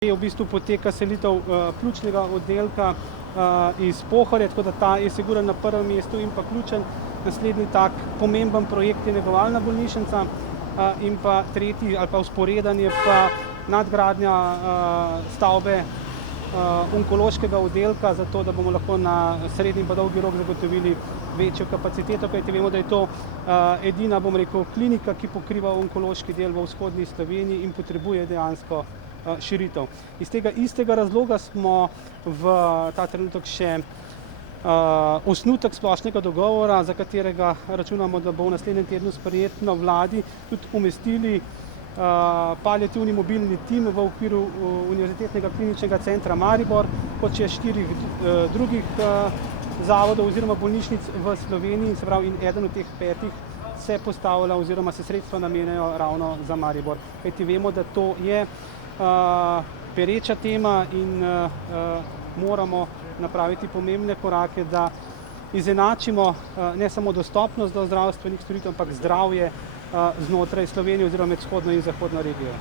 V bistvu poteka selitev pljučnega oddelka iz Pohorja, tako da ta je sigurno na prvem mestu in pa ključen. Naslednji tak pomemben projekt je negovalna bolnišnica in pa tretji ali pa vzporedni je pa nadgradnja stavbe onkološkega oddelka, zato da bomo lahko na srednji in pa dolgi rok zagotovili večjo kapaciteto, kajti vemo, da je to edina, klinika, ki pokriva onkološki del v vzhodni Sloveniji in potrebuje dejansko širitev. Iz tega istega razloga smo v ta trenutek še osnutek splošnega dogovora, za katerega računamo, da bo v naslednjem tednu sprejet na vladi, tudi umestili paliativni mobilni tim v okviru Univerzitetnega kliničnega centra Maribor, kot še 4 drugih zavodov oziroma bolnišnic v Sloveniji, se pravi, in eden od teh 5 se postavlja oziroma se sredstva namenjajo ravno za Maribor. Kajti vemo, da to je pereča tema in moramo napraviti pomembne korake, da izenačimo ne samo dostopnost do zdravstvenih storitev, ampak zdravje znotraj Slovenije oziroma med vzhodno in zahodno regijo.